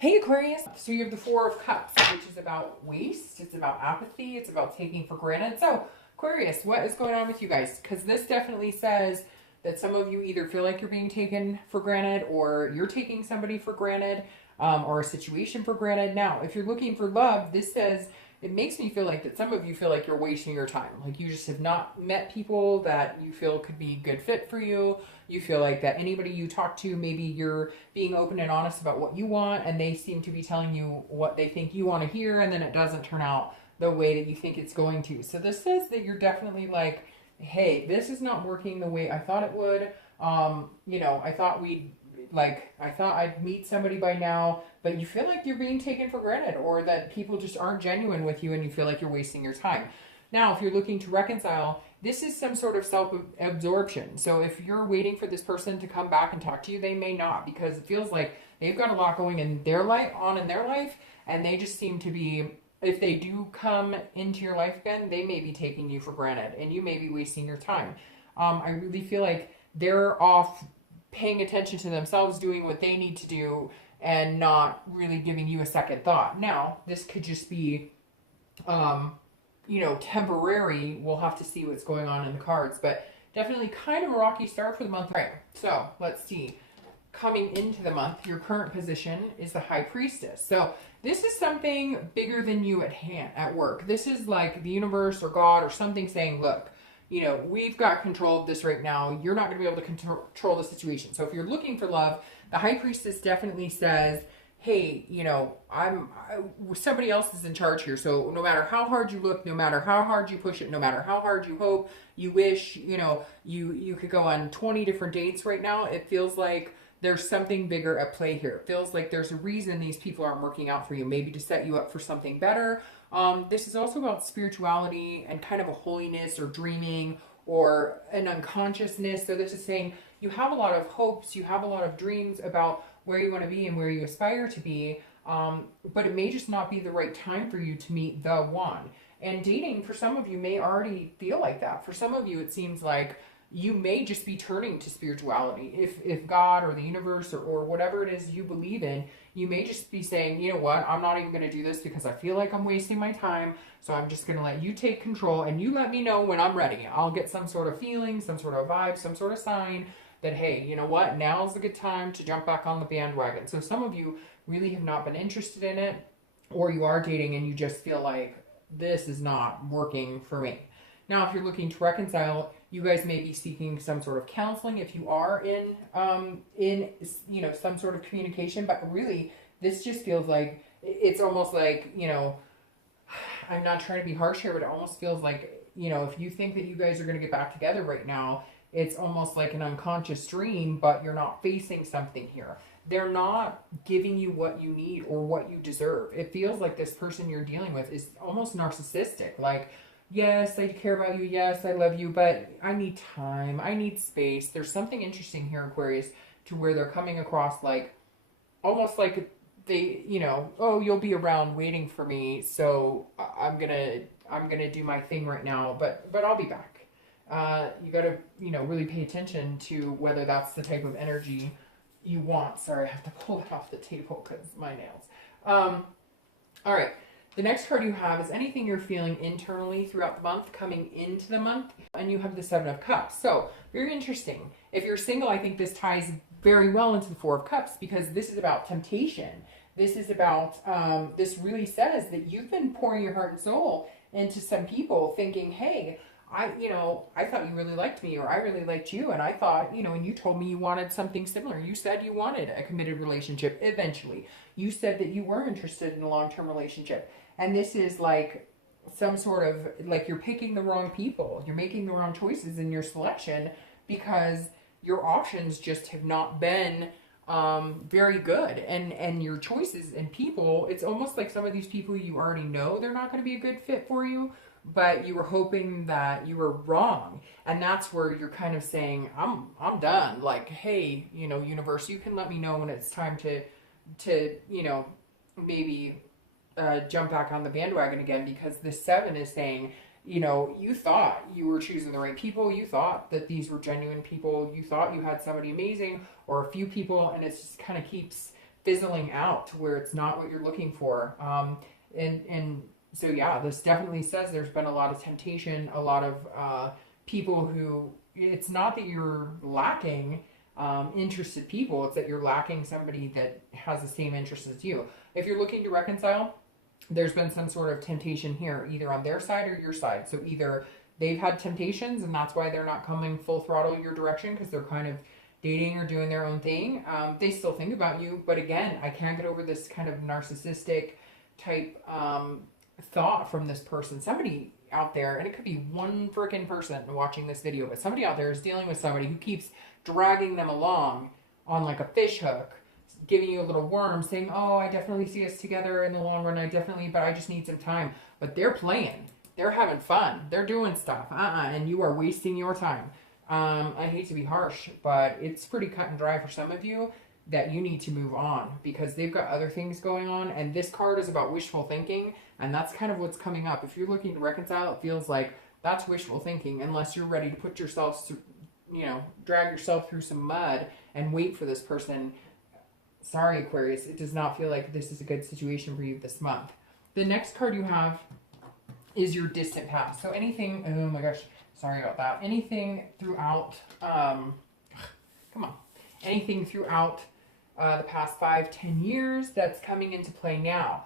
Hey Aquarius, so you have the Four of Cups, which is about waste, it's about apathy, it's about taking for granted. So Aquarius, what is going on with you guys? Because this definitely says that some of you either feel like you're being taken for granted or you're taking somebody for granted, or a situation for granted. Now, if you're looking for love, this says it makes me feel like that some of you feel like you're wasting your time. Like you just have not met people that you feel could be a good fit for you. You feel like that anybody you talk to, maybe you're being open and honest about what you want, and they seem to be telling you what they think you want to hear, and then it doesn't turn out the way that you think it's going to. So this says that you're definitely like, hey, this is not working the way I thought it would. I thought I thought I'd meet somebody by now, but you feel like you're being taken for granted, or that people just aren't genuine with you and you feel like you're wasting your time. Now, if you're looking to reconcile, this is some sort of self-absorption. So if you're waiting for this person to come back and talk to you, they may not, because it feels like they've got a lot going in their life, and they just seem to be, if they do come into your life again, they may be taking you for granted and you may be wasting your time. I really feel like they're off paying attention to themselves, doing what they need to do, and not really giving you a second thought. Now, this could just be, temporary. We'll have to see what's going on in the cards, but definitely kind of a rocky start for the month. All right, so let's see. Coming into the month, your current position is the High Priestess. So this is something bigger than you at work. This is like the universe or God or something saying, look, we've got control of this right now. You're not going to be able to control the situation. So if you're looking for love, the High Priestess definitely says, hey, somebody else is in charge here. So no matter how hard you look, no matter how hard you push it, no matter how hard you hope, you wish, you could go on 20 different dates right now. It feels like there's something bigger at play here. It feels like there's a reason these people aren't working out for you, maybe to set you up for something better. This is also about spirituality and kind of a holiness or dreaming or an unconsciousness. So this is saying you have a lot of hopes, you have a lot of dreams about where you want to be and where you aspire to be, but it may just not be the right time for you to meet the one. And dating, for some of you, may already feel like that. For some of you, it seems like you may just be turning to spirituality. If God or the universe or whatever it is you believe in, you may just be saying, you know what, I'm not even going to do this because I feel like I'm wasting my time. So I'm just going to let you take control and you let me know when I'm ready. I'll get some sort of feeling, some sort of vibe, some sort of sign that, hey, you know what, now's the good time to jump back on the bandwagon. So some of you really have not been interested in it, or you are dating and you just feel like this is not working for me. Now, if you're looking to reconcile, you guys may be seeking some sort of counseling if you are in some sort of communication. But really, this just feels like it's almost like, I'm not trying to be harsh here, but it almost feels like, if you think that you guys are going to get back together right now, it's almost like an unconscious dream, but you're not facing something here. They're not giving you what you need or what you deserve. It feels like this person you're dealing with is almost narcissistic. Like, yes, I care about you. Yes, I love you, but I need time. I need space. There's something interesting here, Aquarius, to where they're coming across like, almost like they, oh, you'll be around waiting for me. So I'm gonna do my thing right now, but I'll be back. You got to, really pay attention to whether that's the type of energy you want. Sorry, I have to pull it off the table because my nails. All right. The next card you have is anything you're feeling internally throughout the month coming into the month. And you have the Seven of Cups. So very interesting. If you're single, I think this ties very well into the Four of Cups because this is about temptation. This is about, this really says that you've been pouring your heart and soul into some people thinking, hey, I thought you really liked me, or I really liked you, and I thought, and you told me you wanted something similar. You said you wanted a committed relationship eventually. You said that you were interested in a long-term relationship. And this is like some sort of, like you're picking the wrong people. You're making the wrong choices in your selection because your options just have not been very good. And your choices and people, it's almost like some of these people you already know they're not going to be a good fit for you, but you were hoping that you were wrong. And that's where you're kind of saying, I'm done. Like, hey, universe, you can let me know when it's time to maybe jump back on the bandwagon again, because the Seven is saying, you thought you were choosing the right people. You thought that these were genuine people. You thought you had somebody amazing or a few people, and it just kind of keeps fizzling out to where it's not what you're looking for. And so yeah, this definitely says there's been a lot of temptation, a lot of people who, it's not that you're lacking interested people, it's that you're lacking somebody that has the same interests as you. If you're looking to reconcile, there's been some sort of temptation here, either on their side or your side. So either they've had temptations and that's why they're not coming full throttle your direction because they're kind of dating or doing their own thing. They still think about you, but again, I can't get over this kind of narcissistic type thought from this person. Somebody out there, and it could be one freaking person watching this video, but somebody out there is dealing with somebody who keeps dragging them along on like a fish hook, giving you a little worm, saying, oh, I definitely see us together in the long run, but I just need some time. But they're playing, they're having fun, they're doing stuff, and you are wasting your time. I hate to be harsh, but it's pretty cut and dry for some of you that you need to move on because they've got other things going on. And this card is about wishful thinking. And that's kind of what's coming up. If you're looking to reconcile, it feels like that's wishful thinking unless you're ready to put yourself through, drag yourself through some mud and wait for this person. Sorry, Aquarius, it does not feel like this is a good situation for you this month. The next card you have is your distant past. So anything, oh my gosh, sorry about that. Anything throughout, anything throughout the past 5-10 years that's coming into play now.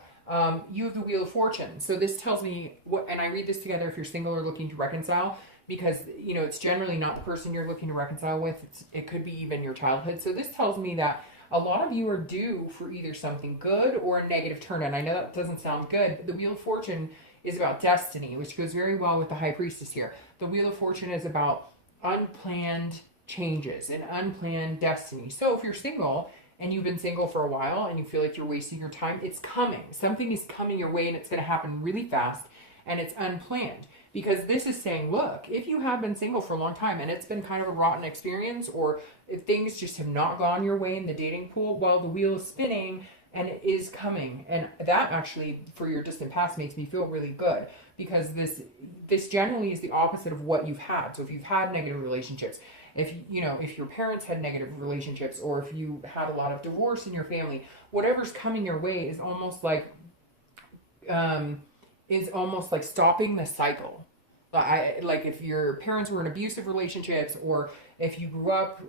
You have the Wheel of Fortune. So this tells me what, and I read this together if you're single or looking to reconcile, because, it's generally not the person you're looking to reconcile with. It could be even your childhood. So this tells me that a lot of you are due for either something good or a negative turn. And I know that doesn't sound good, but the Wheel of Fortune is about destiny, which goes very well with the High Priestess here. The Wheel of Fortune is about unplanned changes and unplanned destiny. So if you're single and you've been single for a while and you feel like you're wasting your time, it's coming. Something is coming your way and it's going to happen really fast and it's unplanned. Because this is saying, look, if you have been single for a long time and it's been kind of a rotten experience, or if things just have not gone your way in the dating pool, well, the wheel is spinning and it is coming. And that actually, for your distant past, makes me feel really good, because this generally is the opposite of what you've had. So if you've had negative relationships, if your parents had negative relationships, or if you had a lot of divorce in your family, whatever's coming your way is almost like stopping the cycle. Like if your parents were in abusive relationships, or if you grew up,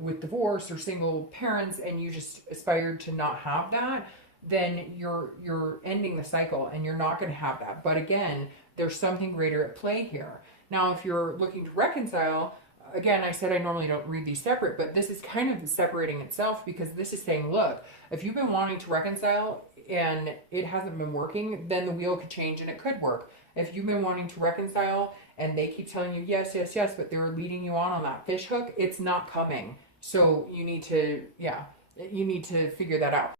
with divorce or single parents and you just aspired to not have that, then you're ending the cycle and you're not going to have that. But again, there's something greater at play here. Now, if you're looking to reconcile, again, I said I normally don't read these separate, but this is kind of separating itself, because this is saying, look, if you've been wanting to reconcile and it hasn't been working, then the wheel could change and it could work. If you've been wanting to reconcile and they keep telling you yes, yes, yes, but they're leading you on that fish hook, it's not coming. So you need to figure that out.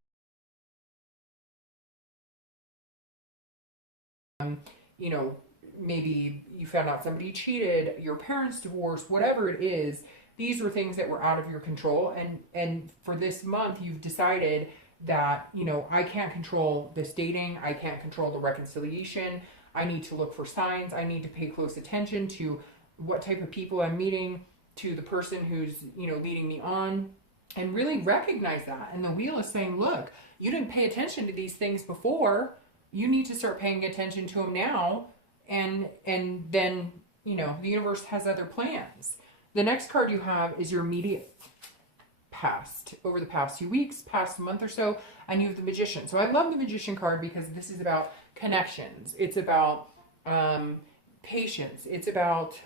Maybe you found out somebody cheated, your parents divorced, whatever it is, these were things that were out of your control. And for this month, you've decided that, I can't control this dating. I can't control the reconciliation. I need to look for signs. I need to pay close attention to what type of people I'm meeting, to the person who's, leading me on, and really recognize that. And the wheel is saying, look, you didn't pay attention to these things before. You need to start paying attention to them now. And then, the universe has other plans. The next card you have is your immediate past, over the past few weeks, past month or so, and you have the Magician. So I love the Magician card because this is about connections. It's about patience. It's about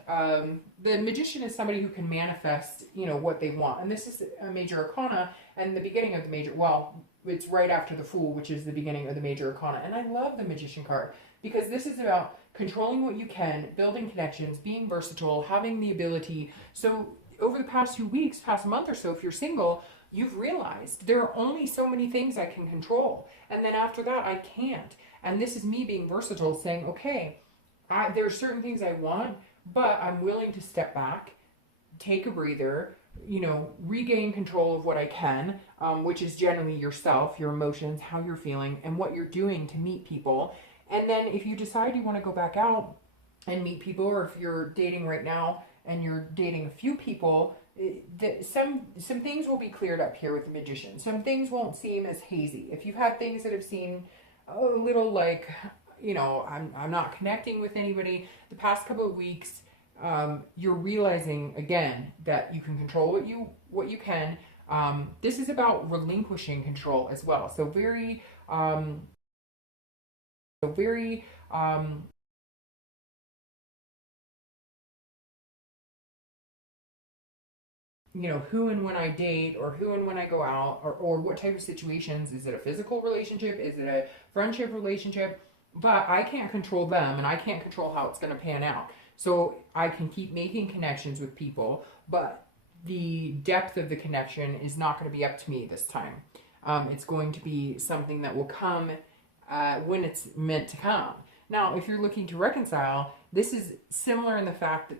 the Magician is somebody who can manifest, what they want. And this is a major arcana, and the beginning of the major, well, it's right after the Fool, which is the beginning of the major arcana. And I love the Magician card because this is about controlling what you can, building connections, being versatile, having the ability. So over the past few weeks, past month or so, if you're single, you've realized there are only so many things I can control. And then after that, I can't. And this is me being versatile, saying, okay, there are certain things I want, but I'm willing to step back, take a breather, regain control of what I can, which is generally yourself, your emotions, how you're feeling, and what you're doing to meet people. And then if you decide you want to go back out and meet people, or if you're dating right now and you're dating a few people, some things will be cleared up here with the Magician. Some things won't seem as hazy. If you've had things that have seemed a little like, you know, I'm not connecting with anybody the past couple of weeks, you're realizing again that you can control what you can. This is about relinquishing control as well. So very you know, who and when I date, or who and when I go out, or what type of situations. Is it a physical relationship? Is it a friendship relationship? But I can't control them, and I can't control how it's going to pan out. So I can keep making connections with people, but the depth of the connection is not going to be up to me this time. It's going to be something that will come when it's meant to come. Now, if you're looking to reconcile, this is similar in the fact that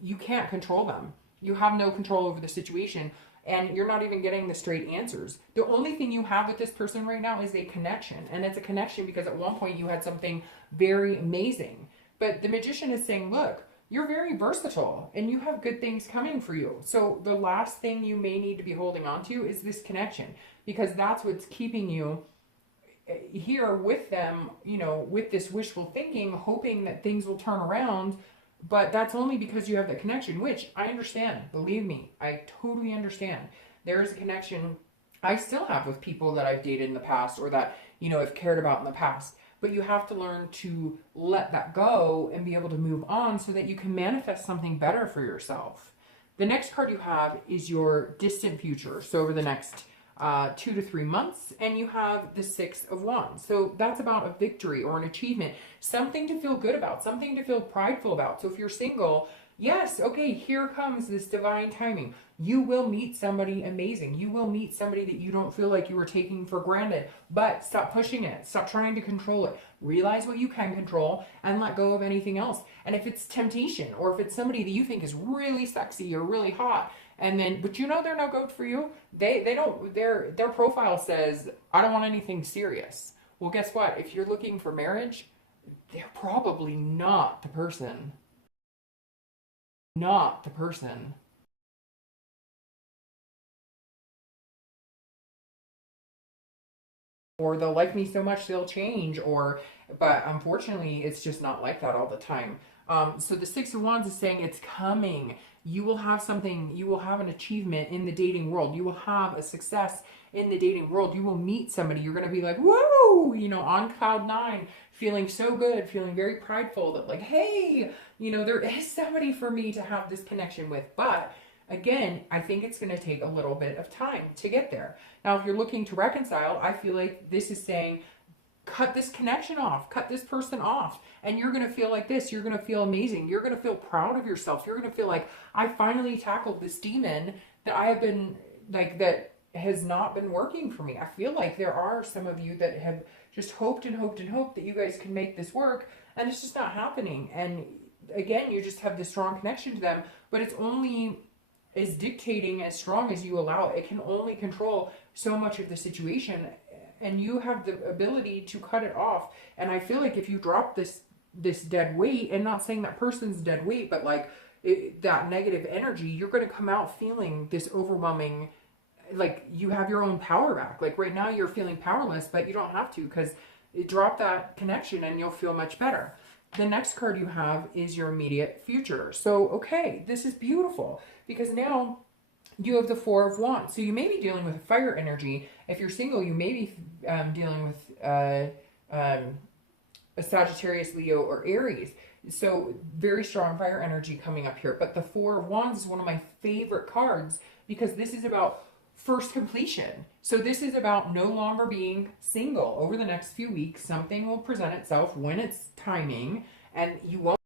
you can't control them. You have no control over the situation, and you're not even getting the straight answers. The only thing you have with this person right now is a connection, and it's a connection because at one point you had something very amazing. But the Magician is saying, look, you're very versatile and you have good things coming for you. So the last thing you may need to be holding on to is this connection, because that's what's keeping you here with them, you know, with this wishful thinking, hoping that things will turn around. But that's only because you have that connection, which I understand. Believe me, I totally understand. There is a connection I still have with people that I've dated in the past, or that, you know, I've cared about in the past. But you have to learn to let that go and be able to move on so that you can manifest something better for yourself. The next card you have is your distant future. So over the next 2 to 3 months, and you have the Six of Wands. So that's about a victory or an achievement, something to feel good about, something to feel prideful about. So if you're single, yes, okay, here comes this divine timing. You will meet somebody amazing. You will meet somebody that you don't feel like you were taking for granted. But stop pushing it. Stop trying to control it. Realize what you can control and let go of anything else. And if it's temptation, or if it's somebody that you think is really sexy or really hot, and then, but you know they're no good for you. They don't, their profile says, I don't want anything serious. Well, guess what? If you're looking for marriage, they're probably not the person. Not the person. Or they'll like me so much they'll change, but unfortunately it's just not like that all the time. So the Six of Wands is saying it's coming. You will have something, you will have an achievement in the dating world. You will have a success in the dating world. You will meet somebody. You're going to be like, whoa, you know, on cloud nine, feeling so good, feeling very prideful that like, hey, you know, there is somebody for me to have this connection with. But again, I think it's going to take a little bit of time to get there. Now, if you're looking to reconcile, I feel like this is saying, cut this connection off, cut this person off, and you're going to feel like this. You're going to feel amazing. You're going to feel proud of yourself. You're going to feel like, I finally tackled this demon that I have been, like, that has not been working for me. I feel like there are some of you that have just hoped and hoped and hoped that you guys can make this work, and it's just not happening. And again, you just have this strong connection to them, but it's only as dictating as strong as you allow it. It can only control so much of the situation, and you have the ability to cut it off. And I feel like if you drop this dead weight, and not saying that person's dead weight, but like that negative energy, you're going to come out feeling this overwhelming, like you have your own power back. Like right now you're feeling powerless, but you don't have to, because drop that connection and you'll feel much better. The next card you have is your immediate future. So, okay, this is beautiful, because now you have the Four of Wands. So you may be dealing with fire energy. If you're single, you may be dealing with a Sagittarius, Leo, or Aries. So very strong fire energy coming up here. But the Four of Wands is one of my favorite cards, because this is about first completion. So this is about no longer being single. Over the next few weeks, something will present itself when it's timing, and you won't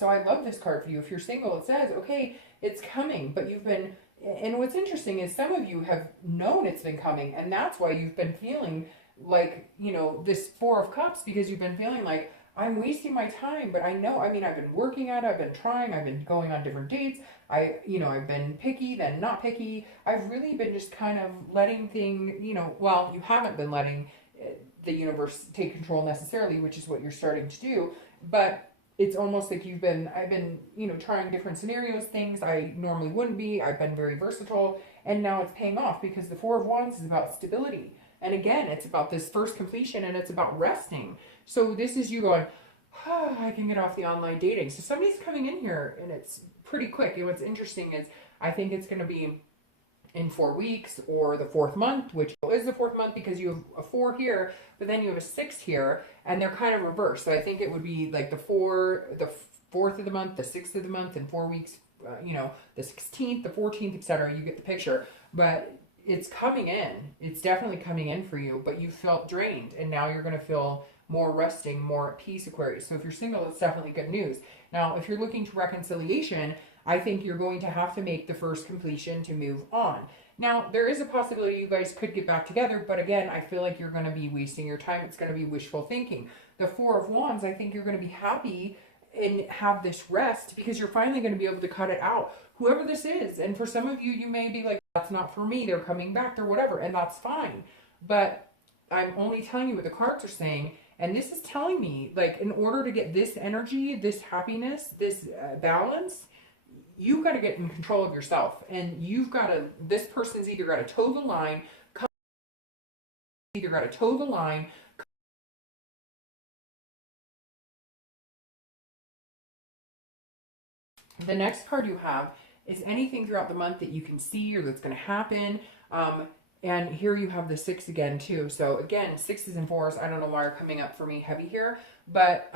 So I love this card for you. If you're single, it says, okay, it's coming, but you've been, and what's interesting is some of you have known it's been coming, and that's why you've been feeling like, you know, this Four of Cups, because you've been feeling like, I'm wasting my time. But I know, I mean, I've been working at it, I've been trying, I've been going on different dates, I've been picky, then not picky. I've really been just kind of letting things, well, you haven't been letting the universe take control necessarily, which is what you're starting to do. But it's almost like I've been, you know, trying different scenarios, things I normally wouldn't be. I've been very versatile, and now it's paying off because the Four of Wands is about stability. And again, it's about this first completion, and it's about resting. So this is you going, oh, I can get off the online dating. So somebody's coming in here, and it's pretty quick. And what's interesting is I think it's going to be in 4 weeks or the 4th month, which is the 4th month because you have a 4 here, but then you have a 6 here, and they're kind of reversed. So I think it would be like the 4th of the month, the 6th of the month, in 4 weeks, you know, the 16th, the 14th, etc. You get the picture. But it's coming in. It's definitely coming in for you, but you felt drained, and now you're going to feel more resting, more at peace, Aquarius. So if you're single, it's definitely good news. Now, if you're looking to reconciliation, I think you're going to have to make the first completion to move on. Now, there is a possibility you guys could get back together, but again, I feel like you're going to be wasting your time. It's going to be wishful thinking. The Four of Wands, I think you're going to be happy and have this rest because you're finally going to be able to cut it out. Whoever this is, and for some of you, you may be like, that's not for me, they're coming back or whatever, and that's fine. But I'm only telling you what the cards are saying, and this is telling me, like, in order to get this energy, this happiness, this balance, you've got to get in control of yourself. And you've got to, this person's either got to toe the line, The next card you have is anything throughout the month that you can see or that's going to happen. And here you have the 6 again too. So again, 6s and 4s, I don't know why are coming up for me heavy here, but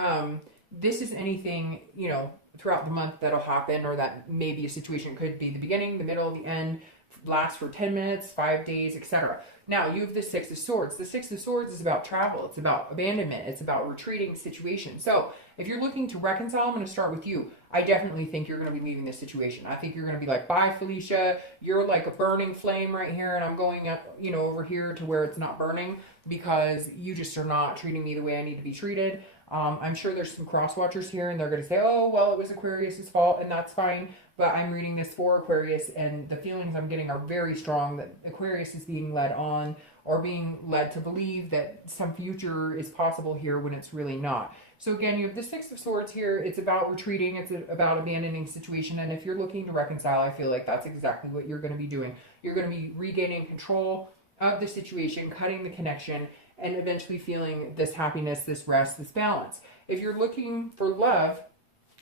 this is anything, you know, throughout the month that'll happen, or that maybe a situation could be the beginning, the middle, the end, last for 10 minutes, 5 days, etc. Now you have the 6 of Swords. The 6 of Swords is about travel. It's about abandonment. It's about retreating situations. So if you're looking to reconcile, I'm going to start with you. I definitely think you're going to be leaving this situation. I think you're going to be like, bye, Felicia. You're like a burning flame right here, and I'm going up, you know, over here to where it's not burning because you just are not treating me the way I need to be treated. I'm sure there's some cross watchers here, and they're going to say, oh, well, it was Aquarius's fault, and that's fine. But I'm reading this for Aquarius, and the feelings I'm getting are very strong that Aquarius is being led on, or being led to believe that some future is possible here when it's really not. So again, you have the 6 of Swords here. It's about retreating. It's about abandoning situation. And if you're looking to reconcile, I feel like that's exactly what you're going to be doing. You're going to be regaining control of the situation, cutting the connection, and eventually feeling this happiness, this rest, this balance. If you're looking for love,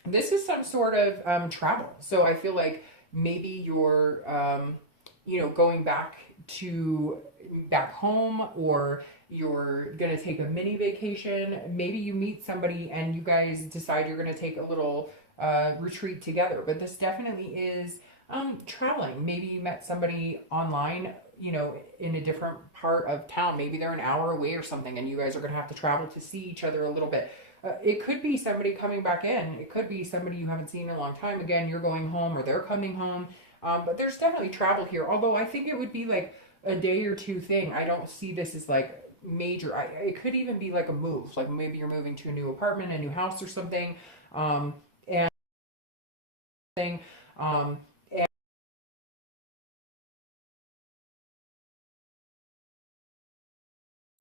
this is some sort of travel. So I feel like maybe you're, you know, going back home, or you're going to take a mini vacation. Maybe you meet somebody and you guys decide you're going to take a little retreat together. But this definitely is traveling. Maybe you met somebody online, you know, in a different part of town. Maybe they're an hour away or something, and you guys are going to have to travel to see each other a little bit. It could be somebody coming back in. It could be somebody you haven't seen in a long time. Again, you're going home or they're coming home. But there's definitely travel here. Although I think it would be like a day or two thing. I don't see this as like major. It could even be like a move. Like maybe you're moving to a new apartment, a new house or something. And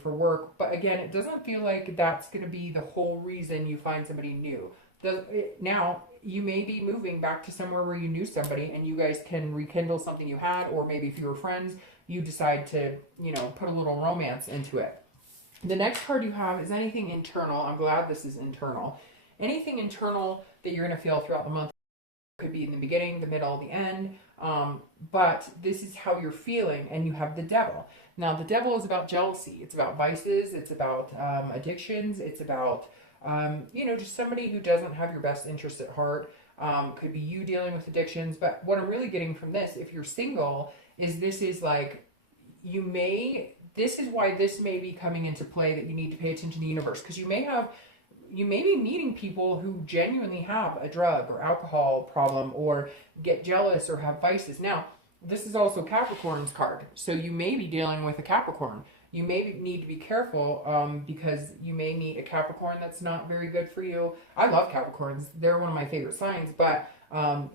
for work. But again, it doesn't feel like that's going to be the whole reason you find somebody new. Now, you may be moving back to somewhere where you knew somebody and you guys can rekindle something you had, or maybe if you were friends, you decide to, you know, put a little romance into it. The next card you have is anything internal. I'm glad this is internal. Anything internal that you're going to feel throughout the month. Could be in the beginning, the middle, the end. But this is how you're feeling, and you have the Devil. Now, the Devil is about jealousy. It's about vices. It's about addictions. It's about, you know, just somebody who doesn't have your best interest at heart. Could be you dealing with addictions. But what I'm really getting from this, if you're single, is this is like, this is why this may be coming into play, that you need to pay attention to the universe. Because you may be meeting people who genuinely have a drug or alcohol problem, or get jealous or have vices. Now, this is also Capricorn's card. So you may be dealing with a Capricorn. You may need to be careful because you may meet a Capricorn that's not very good for you. I love Capricorns. They're one of my favorite signs. But,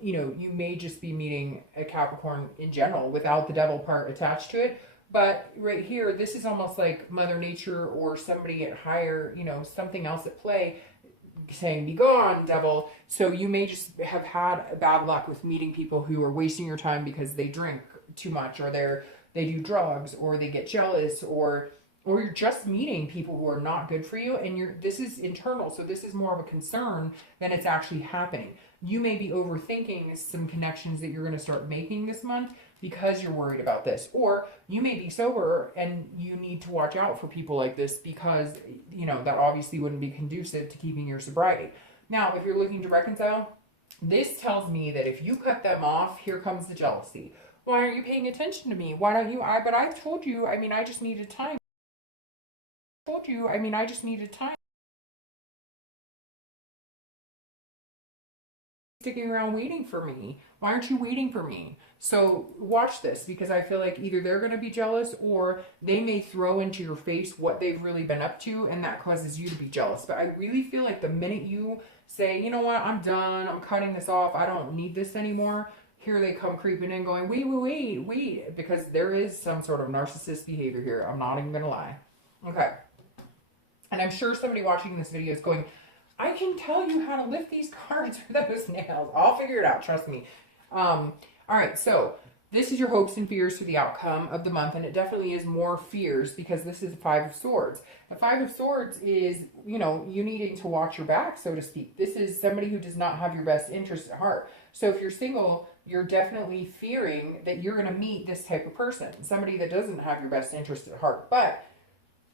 you know, you may just be meeting a Capricorn in general without the Devil part attached to it. But right here, this is almost like Mother Nature or somebody at higher, you know, something else at play saying, be gone, devil. So you may just have had bad luck with meeting people who are wasting your time because they drink too much, or they do drugs, or they get jealous, or you're just meeting people who are not good for you, and this is internal, so this is more of a concern than it's actually happening. You may be overthinking some connections that you're going to start making this month because you're worried about this, or you may be sober and you need to watch out for people like this because, you know, that obviously wouldn't be conducive to keeping your sobriety. Now, if you're looking to reconcile, this tells me that if you cut them off, here comes the jealousy. Why aren't you paying attention to me? Why don't you? But I've told you, I mean, I just needed time. I just needed time. Sticking around waiting for me. Why aren't you waiting for me? So watch this, because I feel like either they're going to be jealous or they may throw into your face what they've really been up to, and that causes you to be jealous. But I really feel like the minute you say, you know what, I'm done, I'm cutting this off, I don't need this anymore, here they come creeping in going, wait, because there is some sort of narcissist behavior here. I'm not even going to lie. Okay. And I'm sure somebody watching this video is going, I can tell you how to lift these cards with those nails. I'll figure it out, trust me. All right, so this is your hopes and fears for the outcome of the month, and it definitely is more fears because this is the Five of Swords. The Five of Swords is, you know, you needing to watch your back, so to speak. This is somebody who does not have your best interest at heart. So if you're single, you're definitely fearing that you're going to meet this type of person, somebody that doesn't have your best interest at heart. But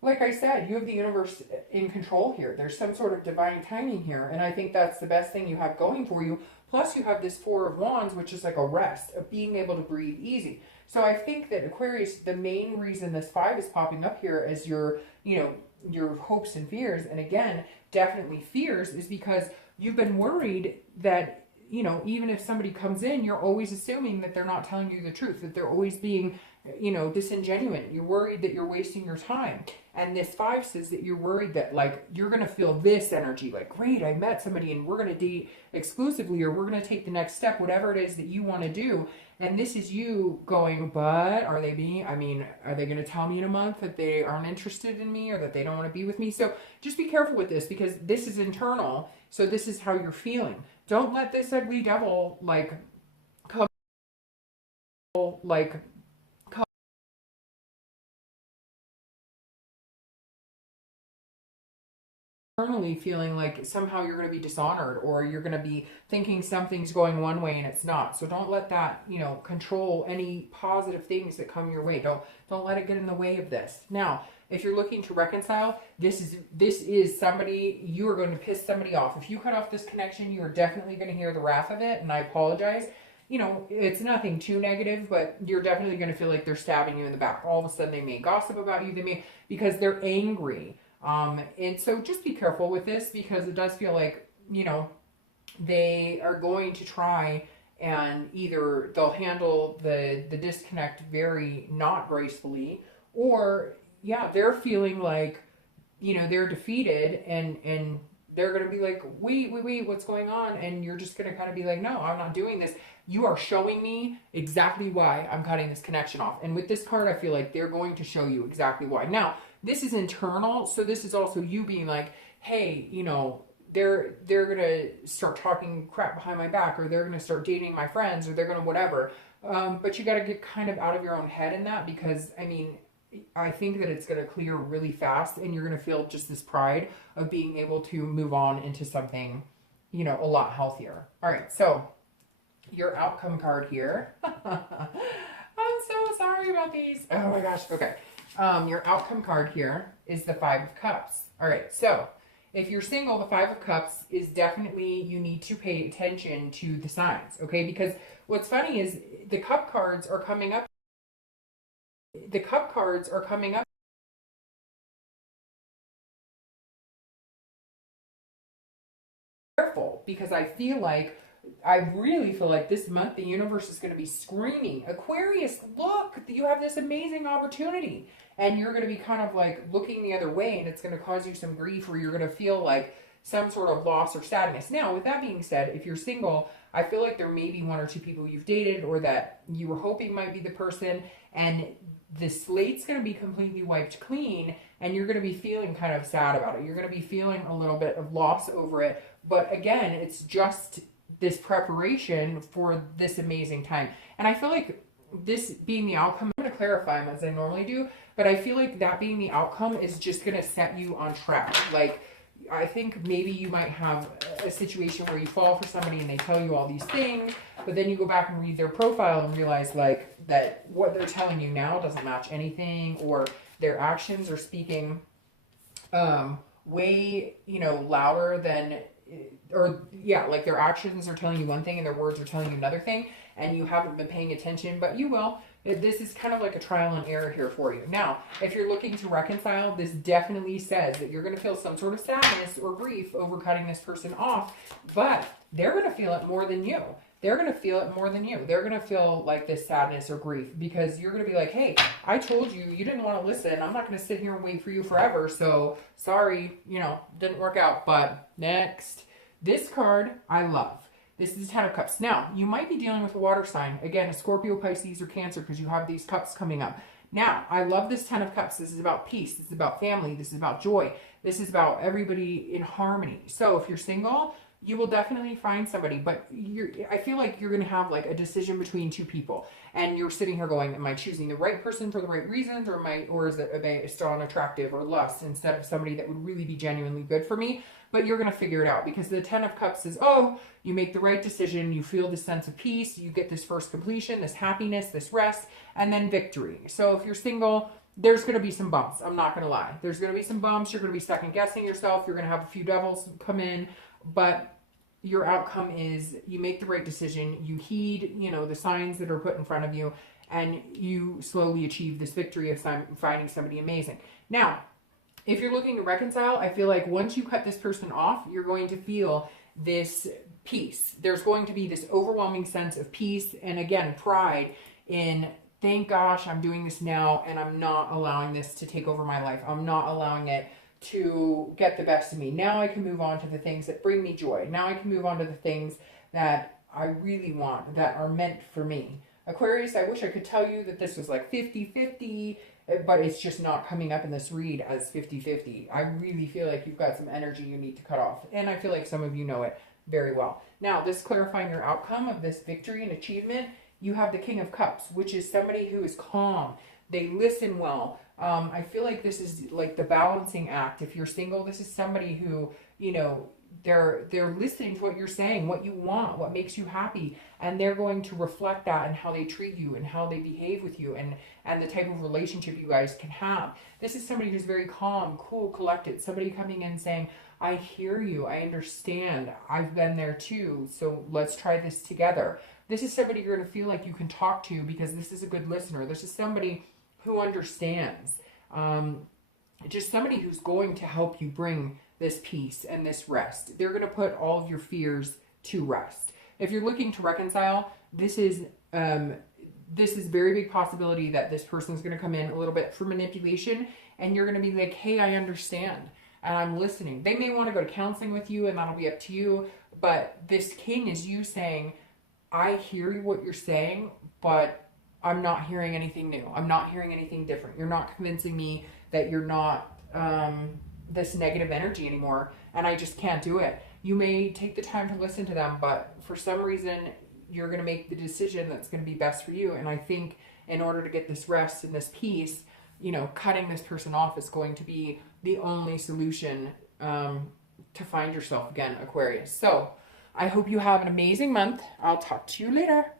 like I said, you have the universe in control here. There's some sort of divine timing here, and I think that's the best thing you have going for you. Plus, you have this Four of Wands, which is like a rest of being able to breathe easy. So I think that Aquarius, the main reason this 5 is popping up here as your, you know, your hopes and fears, and again, definitely fears, is because you've been worried that, you know, even if somebody comes in, you're always assuming that they're not telling you the truth, that they're always being, you know, disingenuous. You're worried that you're wasting your time. And this 5 says that you're worried that, like, you're going to feel this energy, like, great, I met somebody and we're going to date exclusively, or we're going to take the next step, whatever it is that you want to do. And this is you going, but are they going to tell me in a month that they aren't interested in me or that they don't want to be with me? So just be careful with this, because this is internal. So this is how you're feeling. Don't let this ugly devil, like, come, like, internally feeling like somehow you're going to be dishonored, or you're going to be thinking something's going one way and it's not. So don't let that, you know, control any positive things that come your way. Don't let it get in the way of this. Now, if you're looking to reconcile, this is somebody, you are going to piss somebody off. If you cut off this connection, you are definitely going to hear the wrath of it, and I apologize. You know, it's nothing too negative, but you're definitely going to feel like they're stabbing you in the back. All of a sudden they may gossip about you, they may, because they're angry. And so just be careful with this, because it does feel like, you know, they are going to try and either they'll handle the disconnect very not gracefully, or yeah, they're feeling like, you know, they're defeated, and they're going to be like, wait, what's going on? And you're just going to kind of be like, no, I'm not doing this. You are showing me exactly why I'm cutting this connection off. And with this card, I feel like they're going to show you exactly why. Now, this is internal, so this is also you being like, hey, you know, they're going to start talking crap behind my back, or they're going to start dating my friends, or they're going to whatever. But you got to get kind of out of your own head in that, because, I mean, I think that it's going to clear really fast, and you're going to feel just this pride of being able to move on into something, you know, a lot healthier. All right, so your outcome card here. I'm so sorry about these. Oh my gosh. Okay. Your outcome card here is the 5 of Cups. All right. So if you're single, the 5 of Cups is definitely, you need to pay attention to the signs. Okay. Because what's funny is the cup cards are coming up. The cup cards are coming up. Careful, because I really feel like this month the universe is going to be screaming, Aquarius, look, you have this amazing opportunity. And you're going to be kind of like looking the other way, and it's going to cause you some grief, or you're going to feel like, some sort of loss or sadness. Now, with that being said, if you're single, I feel like there may be one or two people you've dated or that you were hoping might be the person, and the slate's going to be completely wiped clean, and you're going to be feeling kind of sad about it. You're going to be feeling a little bit of loss over it. But again, it's just this preparation for this amazing time. And I feel like this being the outcome, I'm going to clarify them as I normally do, but I feel like that being the outcome is just going to set you on track. Like, I think maybe you might have a situation where you fall for somebody and they tell you all these things, but then you go back and read their profile and realize like that what they're telling you now doesn't match anything, or their actions are speaking way, you know, louder than, or yeah, like their actions are telling you one thing and their words are telling you another thing, and you haven't been paying attention, but you will. This is kind of like a trial and error here for you. Now, if you're looking to reconcile, this definitely says that you're going to feel some sort of sadness or grief over cutting this person off, but they're going to feel it more than you. They're going to feel it more than you. They're going to feel like this sadness or grief because you're going to be like, hey, I told you, you didn't want to listen. I'm not going to sit here and wait for you forever. So sorry, you know, didn't work out. But next, this card I love. This is 10 of Cups. Now, you might be dealing with a water sign. Again, a Scorpio, Pisces, or Cancer, because you have these cups coming up. Now, I love this 10 of Cups. This is about peace. This is about family. This is about joy. This is about everybody in harmony. So if you're single, you will definitely find somebody, but I feel like you're going to have like a decision between two people, and you're sitting here going, am I choosing the right person for the right reasons, or is it based on attractive or lust instead of somebody that would really be genuinely good for me? But you're going to figure it out, because the 10 of Cups is, oh, you make the right decision, you feel this sense of peace, you get this first completion, this happiness, this rest, and then victory. So if you're single, there's going to be some bumps. I'm not going to lie. There's going to be some bumps. You're going to be second guessing yourself. You're going to have a few devils come in, but your outcome is you make the right decision. You heed, you know, the signs that are put in front of you, and you slowly achieve this victory of finding somebody amazing. Now, if you're looking to reconcile, I feel like once you cut this person off, you're going to feel this peace. There's going to be this overwhelming sense of peace, and again, pride in, thank gosh, I'm doing this now, and I'm not allowing this to take over my life. I'm not allowing it to get the best of me. Now I can move on to the things that bring me joy. Now I can move on to the things that I really want, that are meant for me. Aquarius, I wish I could tell you that this was like 50-50, but it's just not coming up in this read as 50-50. I really feel like you've got some energy you need to cut off, and I feel like some of you know it very well. Now, this clarifying your outcome of this victory and achievement, you have the King of Cups, which is somebody who is calm. They listen well. I feel like this is like the balancing act. If you're single, this is somebody who, you know, they're listening to what you're saying, what you want, what makes you happy, and they're going to reflect that in how they treat you and how they behave with you, and the type of relationship you guys can have. This is somebody who's very calm, cool, collected, somebody coming in saying, I hear you, I understand, I've been there too, so let's try this together. This is somebody you're going to feel like you can talk to, because this is a good listener. This is somebody who understands, just somebody who's going to help you bring this peace and this rest. They're going to put all of your fears to rest. If you're looking to reconcile, this is very big possibility that this person's going to come in a little bit for manipulation, and you're going to be like, hey, I understand, and I'm listening. They may want to go to counseling with you, and that'll be up to you, but this King is you saying, I hear what you're saying, but I'm not hearing anything new. I'm not hearing anything different. You're not convincing me that you're not this negative energy anymore, and I just can't do it. You may take the time to listen to them, but for some reason, you're going to make the decision that's going to be best for you. And I think in order to get this rest and this peace, you know, cutting this person off is going to be the only solution to find yourself again, Aquarius. So I hope you have an amazing month. I'll talk to you later.